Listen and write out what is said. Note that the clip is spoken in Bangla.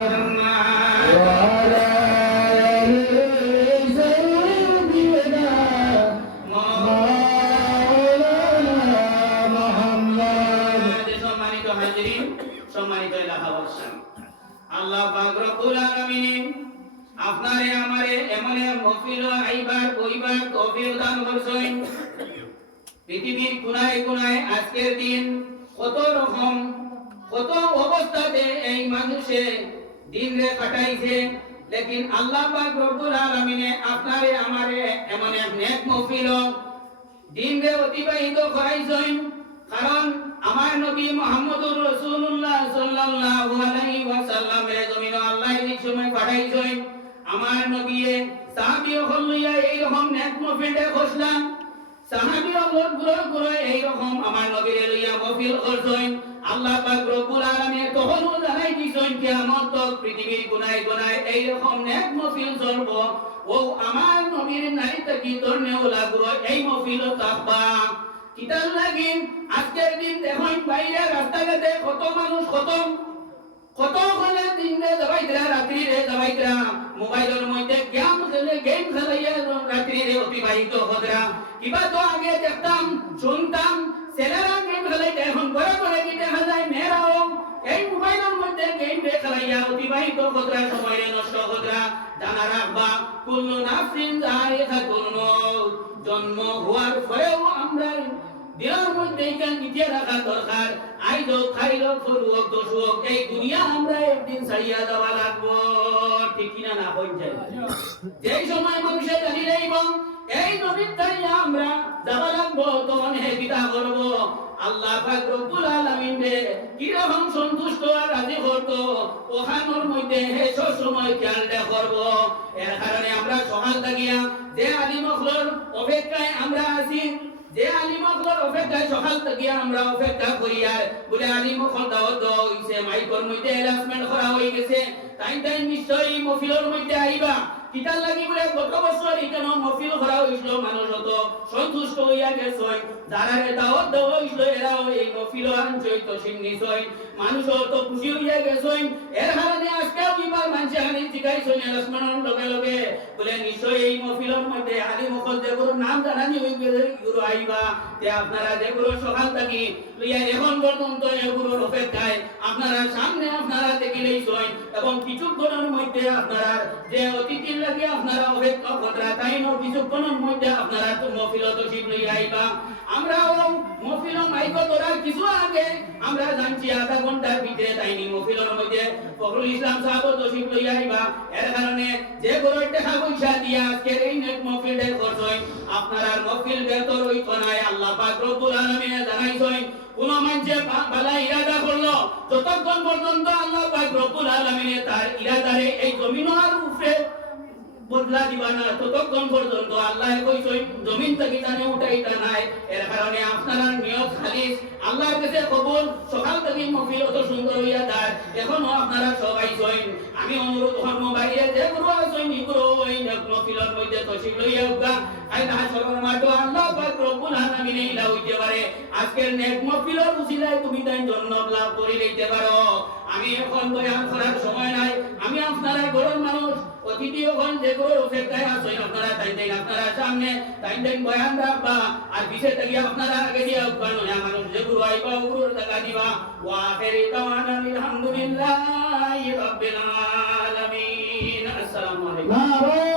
وعلى آل سيدنا مولانا محمد। সম্মানিত হাজিরিন, সম্মানিত এলাকাবাসী, আল্লাহ পাক রব্বুল আলামিন আপনারে আমারে এমন এক মহফিল আইবার কইবার তৌফিক দান করছেন। পৃথিবীর কোনায় কোনায় আজকের দিন কত রকম কত অবস্থাতে এই মানুষে দিন রে কাটাইছে, লেকিন আল্লাহ পাক রব্বুল আলামিনে আপনারে আমারে এমন এক নেক মহফিল দিন রে অতিবাহিত করাইছেন। কারণ আমার নবী মুহাম্মদুর রাসূলুল্লাহ সাল্লাল্লাহু আলাইহি ওয়াসাল্লামের জমিন আল্লাহ এই সময় পাঠাইছেন। আমার নবীয়ে সাহাবী হলিয়া এই রকম নেক মহফিলে বসলাম, সাহাবী গুলো এই রকম আমার নবীর লইয়া মহফিল করছেন। আল্লাহ পাক রব্বুল আলামিন তখনও জানাই দিছেন কিয়ামত তক পৃথিবীর কোনায় কোনায় এই রকম নেক মহফিল চলব। ও আমার নবীর নারী তাকি ধর্মেও লাগলো এই মহফিল থাকবা। কিতাল লাগি আজকের দিন দেখুন বাইরে রাস্তাঘাটে কত মানুষ কত ওখানে দিন রে যাবাইতরা রাত্রি রে যাবাইতরা মোবাইলের মধ্যে গেম খেলাইয়া রাত্রি রে অতিবাহিত হতরা। কিবা তো আগে দেখতাম শুনতাম ছেলেরা গেম খেলাইতে, এখন ঘরে ঘরে কি দেখা যায় মেয়েরাও এই মোবাইলের মধ্যে গেম খেলাইয়া অতিবাহিত হতরা, সময় নষ্ট হতরা। জানা রাখবা কুল্লু নাফসিন যায়িকাতুল মউত, জন্ম হওয়ার পরেও আমরা দিনের মধ্যে কেন নিতে রাখা দরকার। আইলো খাইলো ফুরুক দোষুক এই দুনিয়া আমরা একদিন ছাড়িয়া যাওয়া লাগবো, ঠিক কিনা না হই যায়। যেই সময় মানুষের জানি নেইব এই নবীর ছাড়িয়া আমরা যাওয়া লাগবো, তখন হে বিদা করব। আল্লাহ পাক রব্বুল আলামিন রে কি রকম সন্তুষ্ট আর রাজি করতো ওখানোর মধ্যে হে সব সময় খেয়াল করব। এর কারণে আমরা সকাল থাকিয়া যে আলিমখলর অপেক্ষায় আমরা আছি, যে আলিমখলর অপেক্ষায় সকাল থাকিয়া আমরা অপেক্ষা করি। আর বলে আলিমখল দাওয়াত দেওয়া হইছে, মাইকর মধ্যে অ্যানাউন্সমেন্ট করা হয়ে গেছে, তাই নিশ্চয়ই মহফিলের মধ্যে আইবা। কিতাল লাগি বলে গত বছর এখানে মহফিল করা হইছিল, মানুষ তো সন্তুষ্ট হইয়া গেছে। যারা দাওয়াত দেওয়া হইছিল এরাও এই মহফিল আনছই তো সিন্নিছই, মানুষ তো খুশি হইয়া গেছে। এর কারণে আজকে বিবার মানুষ এখানে জিগাইছেন অ্যানাউন্সমেন্টের লগে লগে বলে নিশ্চয়ই এই মহফিলের মধ্যে আলিমখল যেগুলোর নাম জানানি হয়ে গেছে এগুলো আইবা। তে আপনারা যেগুলো সকাল থাকি লইয়া এখন পর্যন্ত এগুলোর অপেক্ষায় আপনারা সামনে আপনারা দেখিলেই ছয়, এবং কিছুক্ষণের মধ্যে আপনারা যে অতিথির লাগে আপনারা অপেক্ষা করা, তাই না কিছুক্ষণের মধ্যে আপনারা তো মহফিল তশরিফ লইয়া আইবা। আমরাও মহফিল মাইক ধরার কিছু আগে আমরা জানছি আধা ঘন্টার ভিতরে তাইনি মহফিলের মধ্যে ফখরুল ইসলাম সাহেব তশরিফ লইয়া আইবা। এর কারণে যে গরুর টাকা পয়সা দিয়া আজকের এই নেক মহফিলে করছই, আপনারা মহফিল বেতর হইতো নাই। আল্লাহ পাক রব্বুল আলামিন জানাইছেন কোন মানুষে ভালো ইরাদা করলো যতক্ষণ পর্যন্ত আল্লাহ পাক রব্বুল আলামিন তার ইরাদারে এই জমিনের উপরে বদলা দিবা না, ততক্ষণ পর্যন্ত আল্লাহ কইছেন জমিন থেকে জানে উঠাইতা নাই। এর কারণে আপনারা নিয়ত খালিস আল্লাহর কাছে কবুল। সকাল থেকে মহফিল অত সুন্দর হইয়া যায়, এখনো আপনারা সবাই আইছেন। আমি অনুরোধ করব বাইরে যে গুরু আছেন ইগুরু ওই মহফিলের মধ্যে তশরিফ লইয়া উঠবা। আই না সবার মাটো আল্লাহ পাক রব্বুল আলামিন ইলা হইতে পারে আজকের নেক মহফিলের উসিলায় তুমি তাই জন্য লাভ করে লইতে পারো। আমি এখন বয়ান করার সময় নাই, আমি আপনারা গরুর মানুষ অতিথি ওখান যে গরুর অপেক্ষায় আছেন আপনারা তাই আপনারা সামনে তাই বয়ান রাখবা। আর বিশেষ থেকে আপনারা আগে দিয়ে উঠবান মানুষ যে গুরু আইবা গুরুর টাকা দিবা। ওয়া আখিরি দাওয়ানা আলহামদুলিল্লাহি রাব্বিল আলামিন। আসসালামু আলাইকুম।